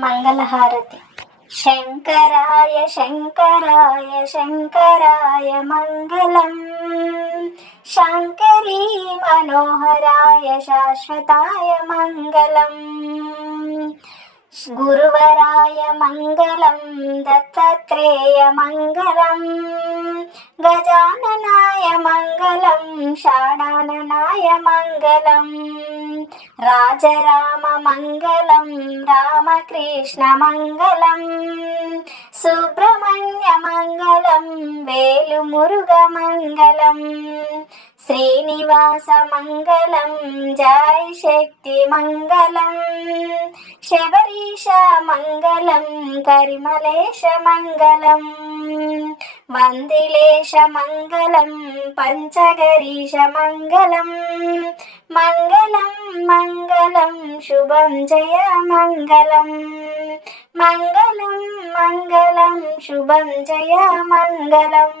మంగళహారతి. శంకరాయ శంకరాయ శంకరాయ మంగళం, శంకరీ మనోహరాయ శాశ్వతాయ మంగళం, గురువరాయ మంగళం, దత్తాత్రేయ మంగళం, గజాననాయ మంగళం, షాడాననాయ మంగళం, రాజరామ మంగళం, రామకృష్ణ మంగళం, సుబ్రహ్మణ్య మంగళం, వేలుమురుగ మంగళం, శ్రీనివాస మంగళం, జై శక్తి మంగళం, శబరీష మంగళం, కరిమలేశ మంగళం, వందిలేశ మంగళం, పంచగరీశ మంగళం, మంగళం మంగళం శుభం జయ మంగళం, మంగళం మంగళం శుభం జయ మంగళం.